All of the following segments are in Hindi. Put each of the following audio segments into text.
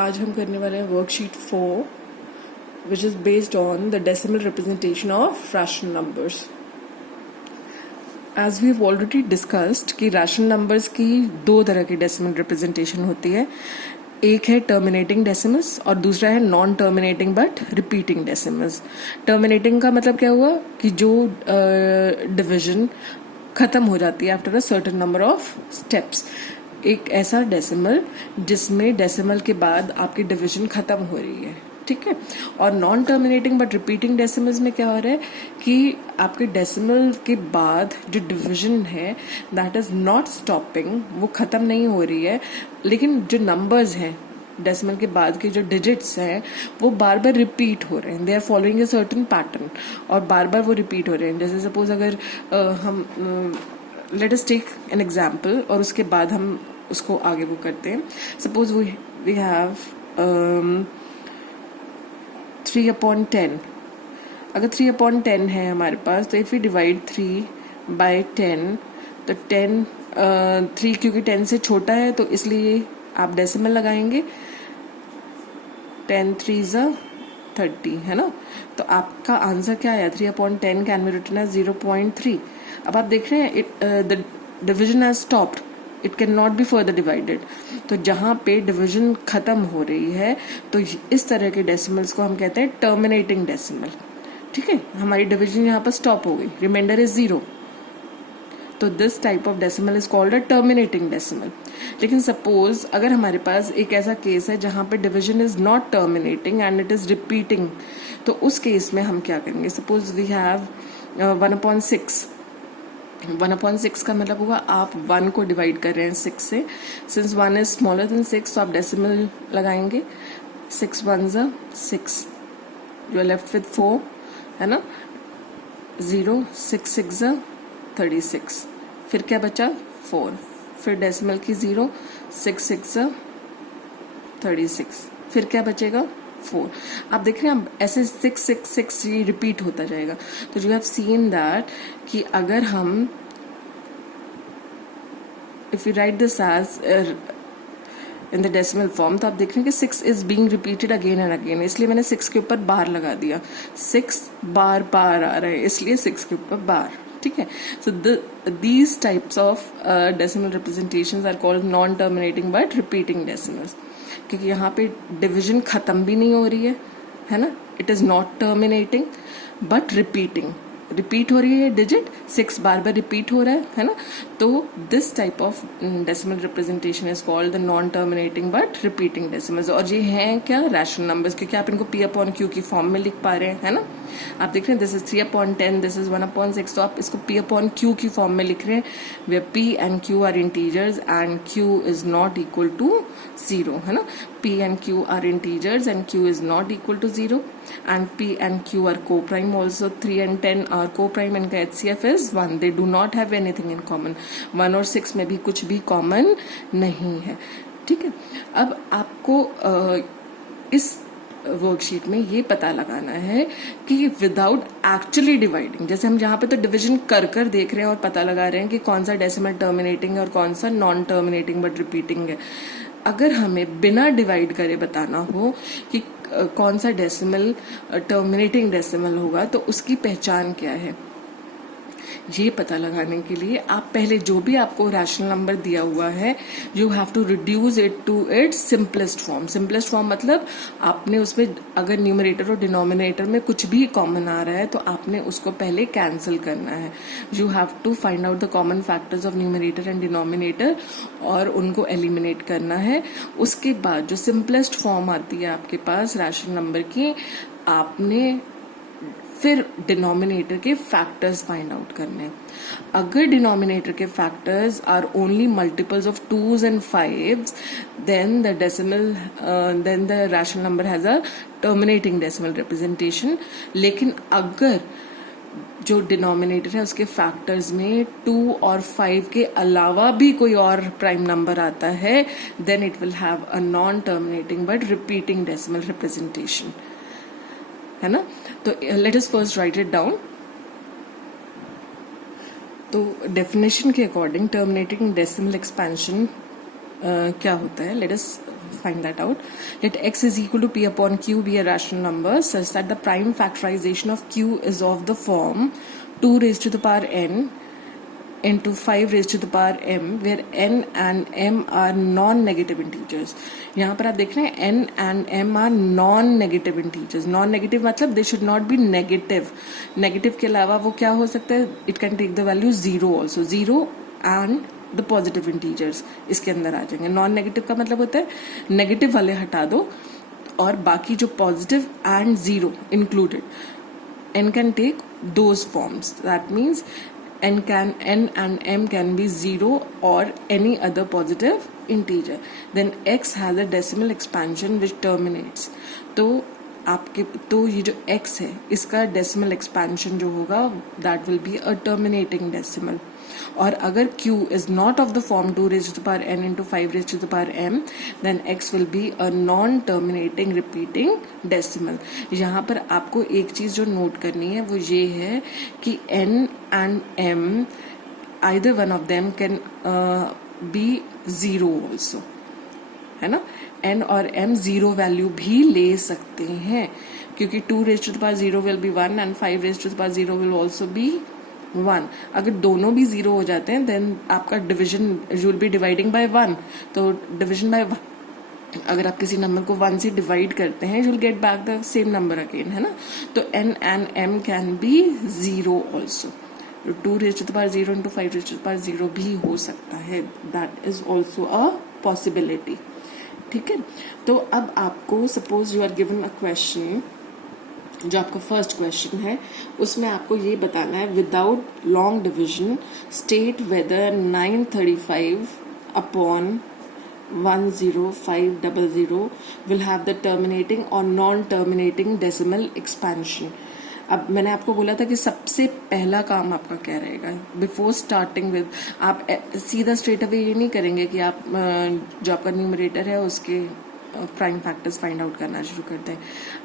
आज हम करने वाले हैं worksheet 4 which is based on the decimal representation of rational numbers. As we have already discussed कि रैशनल नंबर्स की दो तरह की डेसिमल रिप्रेजेंटेशन होती है, एक है टर्मिनेटिंग डेसिमल्स और दूसरा है non terminating but repeating decimals. Terminating का मतलब क्या हुआ कि जो डिवीजन खत्म हो जाती है after a certain number of steps, एक ऐसा डेसिमल जिसमें डेसिमल के बाद आपकी डिवीजन खत्म हो रही है, ठीक है। और non terminating but repeating decimals में क्या हो रहा है कि आपके डेसिमल के बाद जो डिवीजन है दैट इज नॉट स्टॉपिंग, वो खत्म नहीं हो रही है, लेकिन जो नंबर्स हैं डेसिमल के बाद के जो डिजिट्स हैं वो बार बार रिपीट हो रहे हैं, they are following a certain pattern और बार बार वो रिपीट हो रहे हैं। जैसे सपोज अगर हम let us take an example और उसके बाद हम उसको आगे वो करते हैं। Suppose we have 3/10। अगर 3/10 है हमारे पास, तो इफ वी डिवाइड 3/10 तो 3 क्योंकि 10 से छोटा है तो इसलिए आप डेसिमल लगाएंगे, 10 3 30 है ना। तो आपका आंसर क्या आया, 3/10 कैन बी रिटन एज 0.3। अब आप देख रहे हैं the division has stopped, it can not be further divided. तो जहां पे डिवीजन खत्म हो रही है तो इस तरह के डेसिमल्स को हम कहते हैं टर्मिनेटिंग डेसिमल, ठीक है। हमारी डिवीजन यहाँ पर स्टॉप हो गई, रिमाइंडर इज 0, तो this type of decimal is called a terminating decimal. लेकिन सपोज अगर हमारे पास एक ऐसा केस है जहां पे division is not terminating and it is repeating, तो उस केस में हम क्या करेंगे। Suppose we have 1/6। 1/6 का मतलब होगा आप 1 को डिवाइड कर रहे हैं 6 से, सिंस 1 इज स्मॉलर देन 6 तो आप डेसिमल लगाएंगे, 6 1 6, यू आर लेफ्ट विद 4 है ना, 0 6 6 36, फिर क्या बचा 4, फिर डेसिमल की 0 6 6 36, फिर क्या बचेगा 4। आप देख रहे हैं ऐसे 6 6 6 ये रिपीट होता जाएगा। तो यू हैव सीन दैट कि अगर हम if you write this as in the decimal form, तो आप देख रहे हैं कि 6 is being repeated again and again, इसलिए मैंने 6 के ऊपर बार लगा दिया, 6 बार बार आ रहा है इसलिए 6 के ऊपर बार, ठीक है। So these types of decimal representations are called non terminating but repeating decimals, क्योंकि यहाँ पे डिवीजन खत्म भी नहीं हो रही है ना, it is not terminating but repeating, repeat हो रही है डिजिट, 6 बार बार रिपीट हो रहा है ना। तो this type of decimal representation is called the non terminating but repeating decimals. और ये हैं क्या, रैशनल नंबर्स, क्योंकि आप इनको P/Q की फॉर्म में लिख पा रहे हैं, है ना। आप देख रहे हैं दिस इज 3/10, दिस इज 1/6, तो आप इसको P/Q की फॉर्म में लिख रहे हैं, where P and Q are integers and Q is not equal to 0, है ना। P and Q are integers and Q is not equal to 0, and P and Q are co-prime also, 3 and 10 are co-prime, इनका HCF is 1, they do not have anything in common, 1 और 6 में भी कुछ भी कॉमन नहीं है, ठीक है। अब आपको इस वर्कशीट में ये पता लगाना है कि विदाउट एक्चुअली डिवाइडिंग, जैसे हम जहाँ पे तो डिवीजन कर देख रहे हैं और पता लगा रहे हैं कि कौन सा डेसिमल टर्मिनेटिंग है और कौन सा नॉन टर्मिनेटिंग बट रिपीटिंग है, अगर हमें बिना डिवाइड करे बताना हो कि कौन सा डेसिमल टर्मिनेटिंग डेसिमल होगा, तो उसकी पहचान क्या है, ये पता लगाने के लिए आप पहले जो भी आपको रैशनल नंबर दिया हुआ है you have to reduce it to its simplest form. Simplest form मतलब आपने उसमें अगर न्यूमरेटर और डिनोमिनेटर में कुछ भी कॉमन आ रहा है तो आपने उसको पहले कैंसिल करना है। You have to find out the common factors of numerator and denominator और उनको एलिमिनेट करना है। उसके बाद जो सिंपलेस्ट फॉर्म आती है आपके पास रैशनल नंबर की, आपने फिर डिनोमिनेटर के फैक्टर्स फाइंड आउट करने हैं। अगर डिनोमिनेटर के factors are only multiples of 2s and 5s, then the rational number has a terminating decimal representation. लेकिन अगर जो डिनोमिनेटर है उसके फैक्टर्स में 2 और 5 के अलावा भी कोई और प्राइम नंबर आता है, then it will have a non terminating but repeating decimal representation, है ना। तो let us first write it down. तो डेफिनेशन के अकॉर्डिंग टर्मिनेटिंग डेसिमल एक्सपेंशन क्या होता है, let us find that out. Let x is equal to p upon q be a rational number such that the prime factorization of q is of the form 2 raised to the power n into 5 raised to the power m, where n and m are non-negative integers. यहाँ पर आप देख रहे हैं n and m are non-negative integers. Non-negative मतलब they should not be negative. Negative के अलावा वो क्या हो सकता है? It can take the value 0 also. 0 and the positive integers इसके अंदर आ जाएंगे. नॉन नेगेटिव का मतलब होता है नेगेटिव वाले हटा दो और बाकी जो positive and zero included. n can take those forms. That means n and m can be 0 or any other positive integer. Then x has a decimal expansion which terminates. तो ये जो x है इसका डेसिमल एक्सपेंशन जो होगा that will be a terminating decimal. और अगर q is not of the form 2 raised to the power n into 5 raised to the power m, then x will be a non-terminating repeating decimal. यहाँ पर आपको एक चीज जो नोट करनी है वो ये है कि n and m either one of them can be 0 also, है ना. n और m 0 वैल्यू भी ले सकते हैं क्योंकि 2 raised to the power 0 will be 1 and 5 raised to the power 0 will also be 1. अगर दोनों भी 0 हो जाते हैं देन आपका division you will be dividing by 1. तो डिविजन बाय 1, अगर आप किसी नंबर को 1 से डिवाइड करते हैं you will get back the same number again, है ना. तो n and m can be 0 also. 2 raised to the power 0 into 5 raised to the power 0 भी हो सकता है. That is also a possibility. ठीक है. तो अब आपको suppose you are given a question, जो आपका फर्स्ट क्वेश्चन है उसमें आपको ये बताना है without long division state whether 935 upon 10500 will have the terminating और नॉन टर्मिनेटिंग डेसिमल एक्सपेंशन. अब मैंने आपको बोला था कि सबसे पहला काम आपका क्या रहेगा बिफोर स्टार्टिंग विद. आप सीधा स्ट्रेट अवे ये नहीं करेंगे कि आप जो आपका न्यूमरेटर है उसके प्राइम फैक्टर्स फाइंड आउट करना शुरू करते हैं.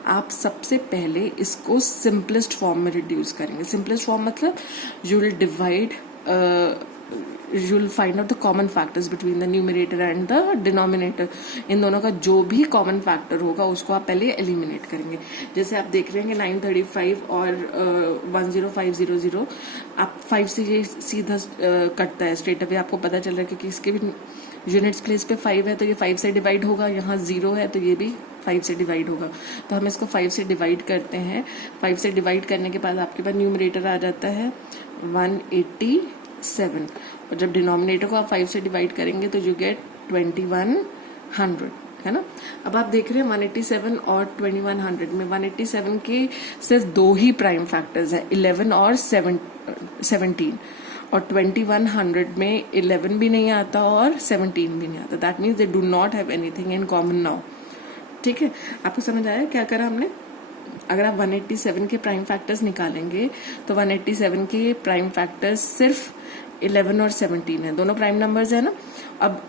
आप सबसे पहले इसको सिंपलेस्ट फॉर्म में रिड्यूस करेंगे. सिंपलेस्ट फॉर्म मतलब you will divide, you will find out the common factors between the numerator and the denominator. इन दोनों का जो भी कॉमन फैक्टर होगा उसको आप पहले एलिमिनेट करेंगे. जैसे आप देख रहे हैं 935 और 10500, आप 5 से ये सीधा कटता है स्ट्रेट अवे. आपको पता चल रहा है क्योंकि इसके भी यूनिट्स प्लेस पे 5 है तो ये 5 से डिवाइड होगा. यहाँ 0 है तो ये भी 5 से डिवाइड होगा. तो हम इसको 5 से डिवाइड करते हैं. 5 से डिवाइड करने के बाद आपके पास न्यूमरेटर आ जाता है 187 और जब डिनोमिनेटर को आप 5 से डिवाइड करेंगे तो यू गेट 2100, है ना. अब आप देख रहे हैं 187 और 2100 में 187 के सिर्फ 2 ही प्राइम फैक्टर्स है, 11 और 17. और 2100 में 11 भी नहीं आता और 17 भी नहीं आता. That means they do not have anything in common now. ठीक है. आपको समझ आया क्या करा हमने. अगर आप 187 के प्राइम फैक्टर्स निकालेंगे तो 187 के प्राइम फैक्टर्स सिर्फ 11 और 17 है. दोनों प्राइम नंबर्स है ना. अब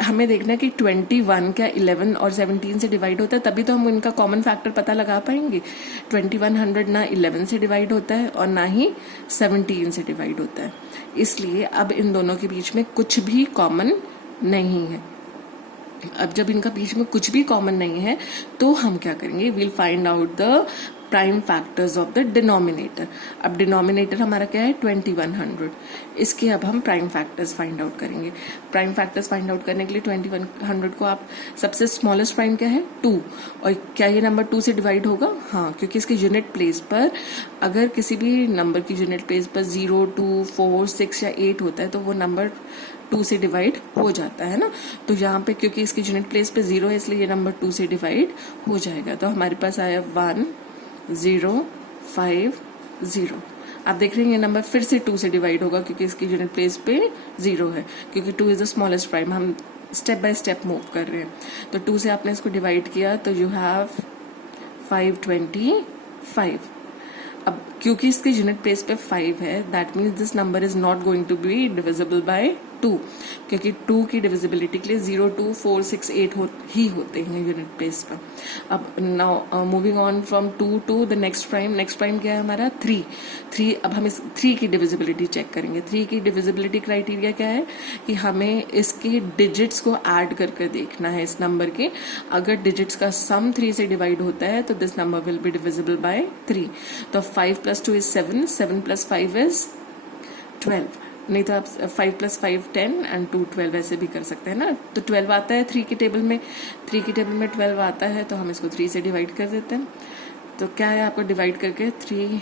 हमें देखना है कि 21 क्या 11 और 17 से डिवाइड होता है, तभी तो हम इनका कॉमन फैक्टर पता लगा पाएंगे. 2100 ना 11 से डिवाइड होता है और ना ही 17 से डिवाइड होता है. इसलिए अब इन दोनों के बीच में कुछ भी कॉमन नहीं है. अब जब इनका बीच में कुछ भी कॉमन नहीं है तो हम क्या करेंगे, we'll find out the prime factors of the denominator. अब डिनोमिनेटर हमारा क्या है 2100. इसके अब हम प्राइम फैक्टर्स फाइंड आउट करेंगे. प्राइम फैक्टर्स फाइंड आउट करने के लिए 2100 को आप सबसे स्मॉलेस्ट प्राइम क्या है 2. और क्या ये नंबर 2 से डिवाइड होगा. हाँ, क्योंकि इसके यूनिट प्लेस पर अगर किसी भी नंबर की यूनिट प्लेस पर 0, 2, 4, 6 या 8 होता है तो वो नंबर 2 से डिवाइड हो जाता है ना. तो यहाँ पे क्योंकि इसकी यूनिट प्लेस पे 0 है इसलिए ये नंबर 2 से डिवाइड हो जाएगा. तो हमारे पास आया 1050. आप देख रहे हैं ये नंबर फिर से 2 से डिवाइड होगा क्योंकि इसकी यूनिट प्लेस पे 0 है, क्योंकि 2 इज द स्मॉलेस्ट प्राइम. हम स्टेप बाय स्टेप मूव कर रहे हैं. तो 2 से आपने इसको डिवाइड किया तो यू हैव 525. अब क्योंकि इसके यूनिट प्लेस पे 5 है that means this number is not going to be divisible by 2, क्योंकि 2 की डिविजिबिलिटी के लिए 0, 2, 4, 6, 8 ही होते हैं यूनिट प्लेस पर. अब now moving on from 2 to the next prime क्या है हमारा 3. अब हम इस 3 की डिविजिबिलिटी चेक करेंगे. 3 की डिविजिबिलिटी क्राइटेरिया क्या है कि हमें इसके डिजिट्स को ऐड करके देखना है इस नंबर के. अगर डिजिट्स का सम 3 से डिवाइड होता है तो this number will be divisible by 3. तो 5 + 2 is 7, 7 + 5 is 12. नहीं तो आप 5 + 5 10 and 2 12 ऐसे भी कर सकते हैं ना. तो 12 आता है 3 की टेबल में, 12 आता है, तो हम इसको 3 से डिवाइड कर देते हैं. तो क्या है आपको डिवाइड करके 3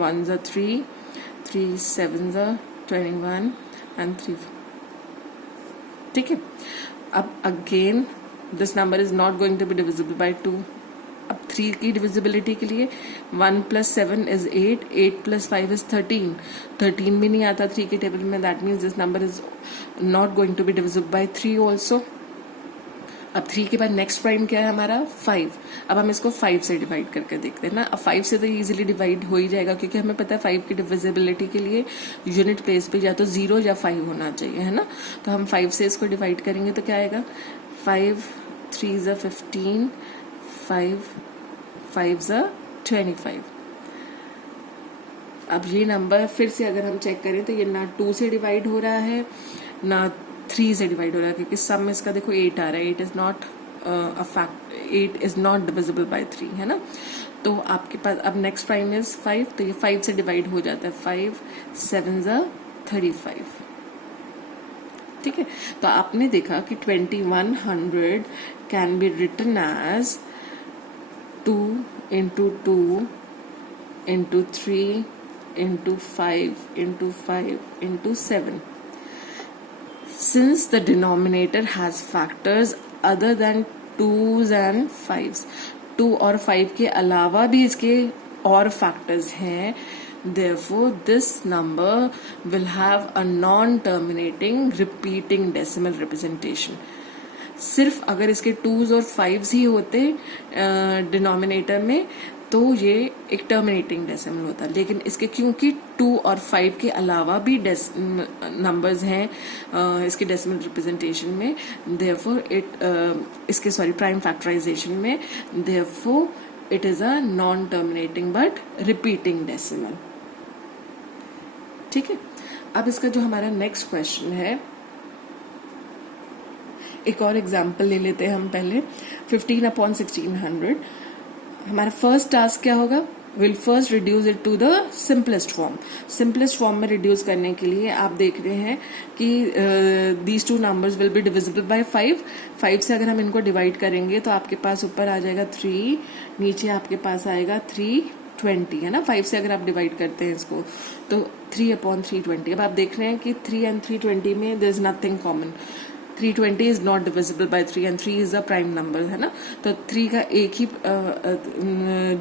1s are 3, 3 7s are 21 and 3. ठीक है. अब again this number is not going to be divisible by 2. अब 3 की डिविजिबिलिटी के लिए 1 + 7 is 8, 8 + 5 is 13. 13 भी नहीं आता 3 की टेबल में. That means this number is not going to be divisible by 3 also. अब 3 के बाद नेक्स्ट प्राइम क्या है हमारा 5. अब हम इसको 5 से डिवाइड करके देखते हैं ना. अब 5 से तो इजीली डिवाइड हो ही जाएगा, क्योंकि हमें पता है 5 की डिविजिबिलिटी के लिए यूनिट प्लेस पे या तो 0 या 5 होना चाहिए, है ना. तो हम 5 से इसको डिवाइड करेंगे तो क्या आएगा 5 3s are 15, 5 5s are 25. अब ये नंबर फिर से अगर हम चेक करें तो ये ना 2 से डिवाइड हो रहा है ना 3 से डिवाइड हो रहा है, क्योंकि सम में इसका देखो 8 आ रहा है. 8 is not a fact, 8 is not divisible by 3, है ना. तो आपके पास अब नेक्स्ट प्राइम इज 5, तो ये 5 से डिवाइड हो जाता है. 5 7s are 35. ठीक है. तो आपने देखा कि 2100 can be written as 2 × 2 × 3 × 5 × 5 × 7. Since the denominator has factors other than 2s and 5s, 2 और 5 के अलावा भी इसके और फैक्टर्स हैं, therefore this number will have a non-terminating repeating decimal representation. सिर्फ अगर इसके 2s और 5s ही होते डिनोमिनेटर में तो ये एक टर्मिनेटिंग डेसिमल होता, लेकिन इसके क्योंकि 2 और 5 के अलावा भी नंबर्स हैं इसके डेसिमल रिप्रेजेंटेशन में, देयरफॉर इसके प्राइम फैक्टराइजेशन में, therefore it is a non terminating but repeating decimal. ठीक है. अब इसका जो हमारा नेक्स्ट क्वेश्चन है, एक और एग्जाम्पल ले लेते हैं हम पहले. 15/1600. हमारा फर्स्ट टास्क क्या होगा, will first reduce it to the simplest form. Simplest form में रिड्यूस करने के लिए आप देख रहे हैं कि these two numbers will be divisible by 5. 5 से अगर हम इनको डिवाइड करेंगे तो आपके पास ऊपर आ जाएगा 3, नीचे आपके पास आएगा 320, है ना. 5 से अगर आप डिवाइड करते हैं इसको तो 3/320. अब आप देख रहे हैं कि 3 and 320 में there is nothing common. 320 is not divisible by 3 and 3 is a prime number, है ना. तो 3 का एक ही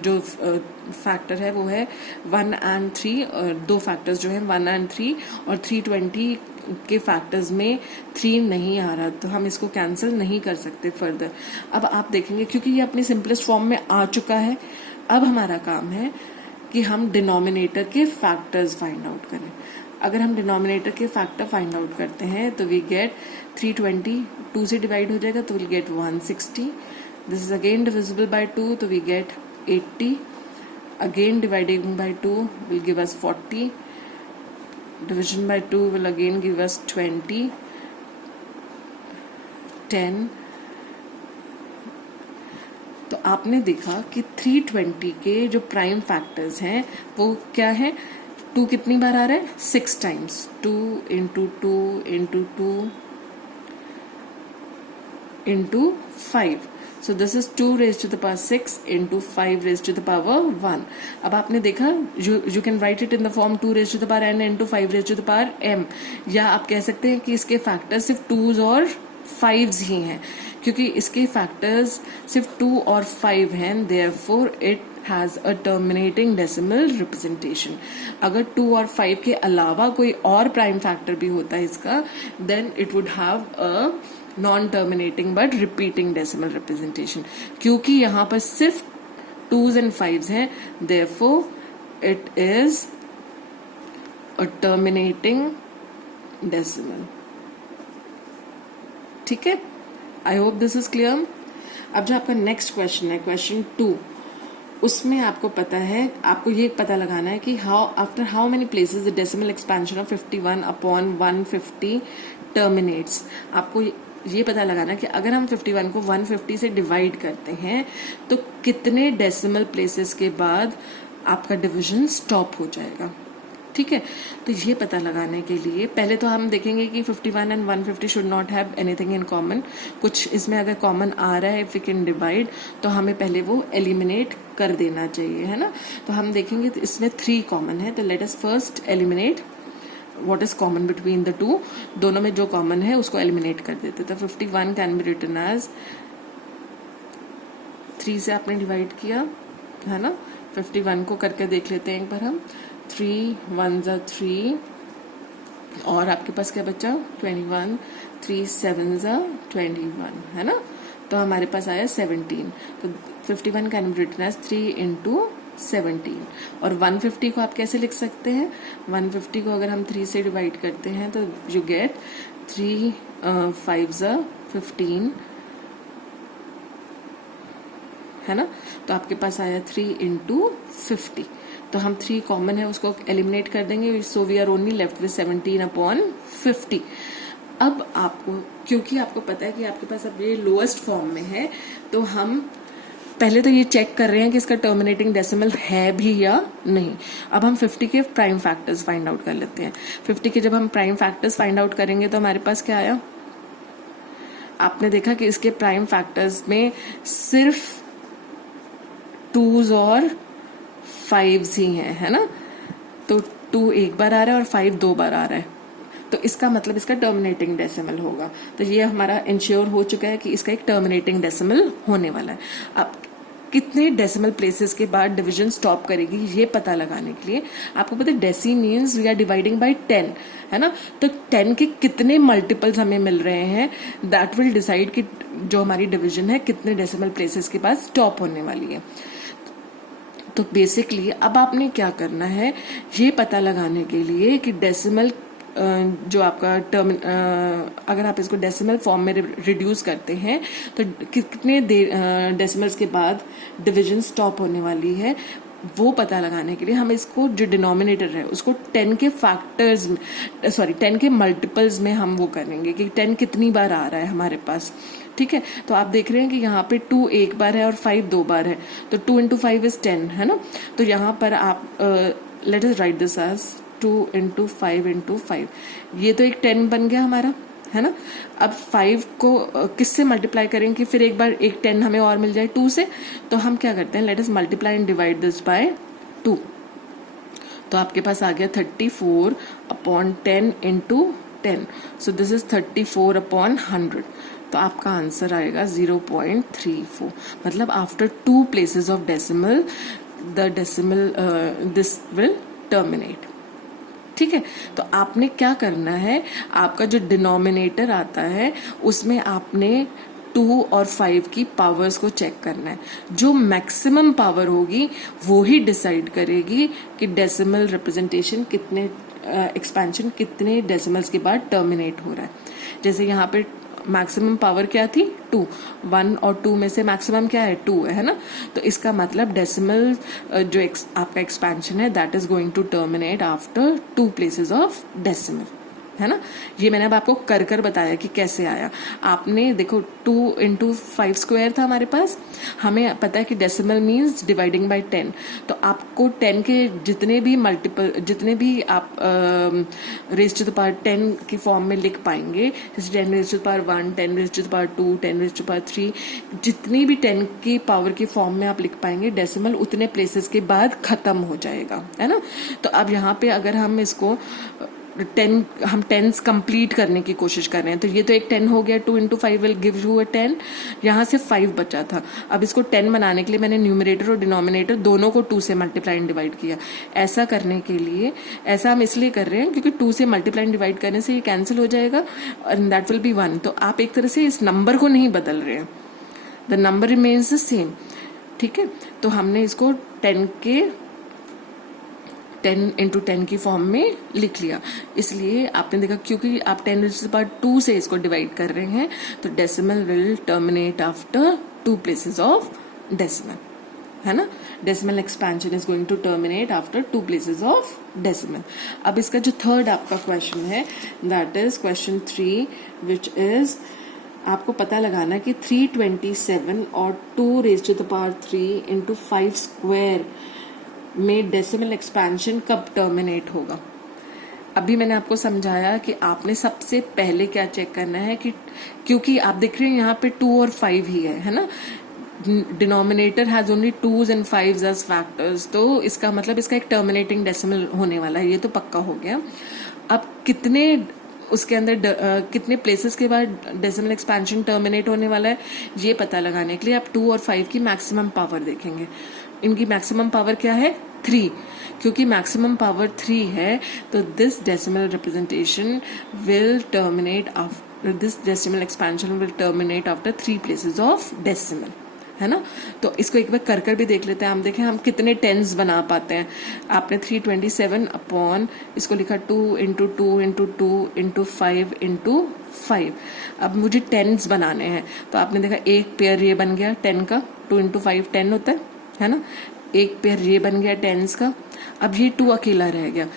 जो फैक्टर है वो है 1 and 3, और दो फैक्टर्स जो हैं 1 and 3, और 320 के फैक्टर्स में 3 नहीं आ रहा, तो हम इसको कैंसिल नहीं कर सकते फर्दर. अब आप देखेंगे क्योंकि ये अपनी सिंपलेस्ट फॉर्म में आ चुका है, अब हमारा काम है कि हम डिनोमिनेटर के फैक्टर्स फाइंड आउट करें. अगर हम डिनोमिनेटर के फैक्टर फाइंड आउट करते हैं तो वी गेट 320, 2 से डिवाइड हो जाएगा तो will get 160. This is again divisible by 2, तो we get 80. Again dividing by 2 will give us 40. Division by 2 will again give us 20, 10. तो आपने देखा कि 320 के जो प्राइम फैक्टर्स हैं वो क्या है, 2 कितनी बार आ रहा है 6 times. 2 × 2 × 2 × 5. So this is 2 raised to the power 6 into 5 raised to the power 1. अब आपने देखा you can write it in the form 2 raised to the power n into 5 raised to the power m, या आप कह सकते हैं कि इसके फैक्टर्स सिर्फ 2s और 5s ही हैं, क्योंकि इसके फैक्टर्स सिर्फ 2 और 5 हैं. therefore it has a terminating decimal representation. अगर 2 और 5 के अलावा कोई और प्राइम फैक्टर भी होता है इसका, then it would have a non terminating but repeating decimal representation. क्योंकि यहाँ पर सिर्फ 2s and 5s हैं, therefore it is a terminating decimal. ठीक है, आई होप दिस इज क्लियर। अब जो आपका नेक्स्ट क्वेश्चन है, क्वेश्चन 2, उसमें आपको पता है, आपको ये पता लगाना है कि after how many places the decimal expansion of 51 upon 150 terminates. आपको ये पता लगाना है कि अगर हम 51 को 150 से डिवाइड करते हैं तो कितने डेसिमल प्लेसेस के बाद आपका डिवीजन स्टॉप हो जाएगा। ठीक है, तो ये पता लगाने के लिए पहले तो हम देखेंगे कि 51 and 150 should not have anything in common. कुछ इसमें अगर कॉमन आ रहा है, इफ वी कैन डिवाइड, तो हमें पहले वो एलिमिनेट कर देना चाहिए, है ना। तो हम देखेंगे तो इसमें 3 कॉमन है, तो let us first eliminate what is common between the two. दोनों में जो कॉमन है उसको एलिमिनेट कर देते। तो 51 कैन बी रिटन एज 3 से आपने डिवाइड किया, है ना। 51 को करके देख लेते हैं एक बार हम। 3 1 ज़ा 3 और आपके पास क्या बचा 21, 3 7 ज़ा 21, है ना। तो हमारे पास आया 17। तो 51 can be written as 3 into 17। और 150 को आप कैसे लिख सकते हैं, 150 को अगर हम 3 से डिवाइड करते हैं तो यू गेट 3 5 ज़ा 15, है ना। तो आपके पास आया 3 इंटू 50। तो हम 3 कॉमन है उसको एलिमिनेट कर देंगे, so we are only left with 17 upon 50। अब आपको, क्योंकि आपको पता है कि आपके पास अब ये लोएस्ट फॉर्म में है, तो हम पहले तो ये चेक कर रहे हैं कि इसका टर्मिनेटिंग डेसिमल है भी या नहीं। अब हम 50 के प्राइम फैक्टर्स फाइंड आउट कर लेते हैं। 50 के जब हम प्राइम फैक्टर्स फाइंड आउट करेंगे तो हमारे पास क्या आया, आपने देखा कि इसके प्राइम फैक्टर्स में सिर्फ 2s और 5s ही हैं, है ना। तो 2 एक बार आ रहा है और 5 2 बार आ रहा है, तो इसका मतलब इसका टर्मिनेटिंग डेसिमल होगा। तो ये हमारा इंश्योर हो चुका है कि इसका एक टर्मिनेटिंग डेसिमल होने वाला है। अब कितने डेसिमल प्लेसेस के बाद डिवीजन स्टॉप करेगी ये पता लगाने के लिए आपको पता है deci means we are dividing by 10, है ना। तो 10 के कितने मल्टीपल्स हमें मिल रहे हैं, दैट विल डिसाइड कि जो हमारी डिवीजन है कितने डेसिमल प्लेसेस के बाद स्टॉप होने वाली है। तो बेसिकली अब आपने क्या करना है, ये पता लगाने के लिए कि डेसिमल जो आपका टर्म, अगर आप इसको डेसिमल फॉर्म में रिड्यूस करते हैं तो कितने डेसिमल्स के बाद डिवीजन स्टॉप होने वाली है, वो पता लगाने के लिए हम इसको जो डिनोमिनेटर है उसको 10 के फैक्टर्स में, 10 के मल्टीपल्स में हम वो करेंगे कि 10 कितनी बार आ रहा है हमारे पास। ठीक है, तो आप देख रहे हैं कि यहाँ पे 2 एक बार है और 5 2 बार है, तो 2 इंटू 5 इज 10, है ना। तो यहाँ पर आप let us write this as 2 into 5 into 5, ये तो एक 10 बन गया हमारा, है ना। अब 5 को किससे मल्टीप्लाई करेंगे कि फिर एक बार एक 10 हमें और मिल जाए 2 से, तो हम क्या करते हैं, let us multiply and divide this by 2। तो आपके पास आ गया 34 upon 10 into 10, so this is 34 upon 100। तो आपका आंसर आएगा 0.34। मतलब after 2 places of decimal the decimal this will terminate. ठीक है, तो आपने क्या करना है, आपका जो डिनोमिनेटर आता है उसमें आपने 2 और 5 की पावर्स को चेक करना है। जो मैक्सिमम पावर होगी वो ही डिसाइड करेगी कि डेसिमल रिप्रेजेंटेशन कितने एक्सपेंशन कितने डेसिमल्स के बाद टर्मिनेट हो रहा है। जैसे यहाँ पे मैक्सिमम पावर क्या थी 2, 1 और 2 में से मैक्सिमम क्या है 2 है ना। तो इसका मतलब डेसिमल जो आपका एक्सपेंशन है that is going to terminate after 2 places of decimal, है ना। ये मैंने अब आपको कर कर बताया कि कैसे आया। आपने देखो 2 इंटू 5 स्क्वायर था हमारे पास, हमें पता है कि डेसिमल मीन्स डिवाइडिंग बाय 10। तो आपको 10 के जितने भी मल्टीपल, जितने भी आप रेज टू द पावर 10 की फॉर्म में लिख पाएंगे, जैसे 10 raise to the power 1, 10 raise to the power 2, 10 raise to the power 3, जितनी भी 10 की पावर की फॉर्म में आप लिख पाएंगे डेसिमल उतने प्लेसेस के बाद खत्म हो जाएगा, है ना। तो अब यहाँ पे अगर हम इसको 10s कंप्लीट करने की कोशिश कर रहे हैं, तो ये तो एक 10 हो गया, 2 इंटू 5 विल गिव यू अ 10। यहाँ से 5 बचा था, अब इसको 10 बनाने के लिए मैंने न्यूमरेटर और डिनोमिनेटर दोनों को 2 से मल्टीप्लाई एंड डिवाइड किया। ऐसा करने के लिए, ऐसा हम इसलिए कर रहे हैं क्योंकि 2 से मल्टीप्लाई एंड डिवाइड करने से ये कैंसिल हो जाएगा एंड दैट विल बी 1। तो आप एक तरह से इस नंबर को नहीं बदल रहे हैं, the number remains the same. ठीक है, तो हमने इसको 10 के 10 इंटू 10 की फॉर्म में लिख लिया। इसलिए आपने देखा क्योंकि आप 10 रेज़ टू द पावर 2 से इसको डिवाइड कर रहे हैं, तो decimal will terminate after 2 places of decimal, है ना। Decimal expansion is going to terminate after 2 places of decimal. अब इसका जो थर्ड आपका क्वेश्चन है, that is question 3, which is आपको पता लगाना कि 327 और 2 raise to the power 3 into 5 square में डेसिमल एक्सपेंशन कब टर्मिनेट होगा। अभी मैंने आपको समझाया कि आपने सबसे पहले क्या चेक करना है कि क्योंकि आप देख रहे हैं यहाँ पे 2 और 5 ही है ना, denominator has only 2s and 5s as factors, तो इसका मतलब इसका एक टर्मिनेटिंग डेसिमल होने वाला है, ये तो पक्का हो गया। अब कितने उसके अंदर कितने प्लेसेस के बाद डेसिमल एक्सपेंशन टर्मिनेट होने वाला है, ये पता लगाने के लिए आप 2 और 5 की मैक्सिमम पावर देखेंगे। इनकी मैक्सिमम पावर क्या है, 3। क्योंकि मैक्सिमम पावर 3 है तो this decimal representation will terminate after, this decimal expansion will terminate after 3 places of decimal, है ना। तो इसको एक बार कर भी देख लेते हैं, हम देखें हम कितने टेंस बना पाते हैं। आपने 327 अपॉन इसको लिखा 2 इंटू 2 इंटू 2 इंटू 5 इंटू 5। अब मुझे टेंस बनाने हैं, तो आपने देखा एक पेयर ये बन गया 10 का, 2 इंटू 5 10 होता है ना। एक पेयर ये बन गया टेंस का। अब ये 2 अकेला रह गया।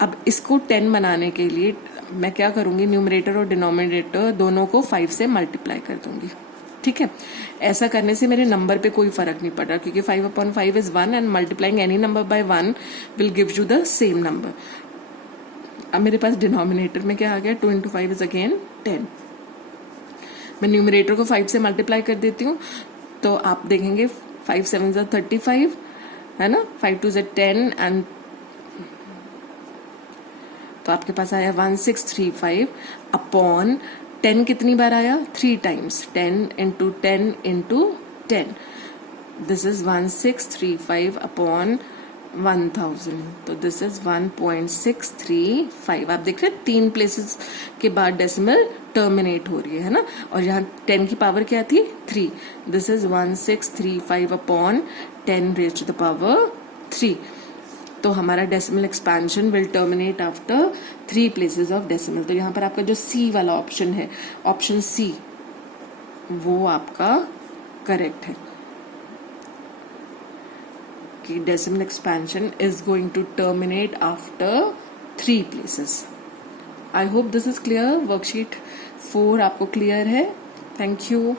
अब इसको 10 बनाने के लिए मैं क्या करूंगी, न्यूमरेटर और डिनोमिनेटर दोनों को 5 से मल्टीप्लाई कर दूंगी, ठीक है। ऐसा करने से मेरे नंबर पे कोई फर्क नहीं पड़ रहा, क्योंकि 5 upon 5 is 1 and multiplying any number by 1 will give you the same number. अब मेरे पास डिनोमिनेटर में क्या आ गया, 2 इंटू 5 इज अगेन 10। मैं न्यूमरेटर को 5 से मल्टीप्लाई कर देती हूँ, तो आप देखेंगे 5 7 is 35, है ना, 5 2 is 10 एंड तो आपके पास आया 1635 अपॉन 10 कितनी बार आया, 3 times, 10 into 10 into 10, this is 1635 upon 1000, तो दिस इज 1.635। आप देख रहे हैं 3 प्लेसेस के बाद डेसिमल टर्मिनेट हो रही है ना, और यहाँ 10 की पावर क्या थी, 3, this is 1635 upon 10 raise to the power 3। तो हमारा decimal expansion will terminate after 3 places of decimal. तो यहाँ पर आपका जो सी वाला ऑप्शन है, ऑप्शन सी, वो आपका करेक्ट है कि decimal expansion is going to terminate after 3 places. I hope this is clear. Worksheet 4 आपको क्लियर है। Thank you.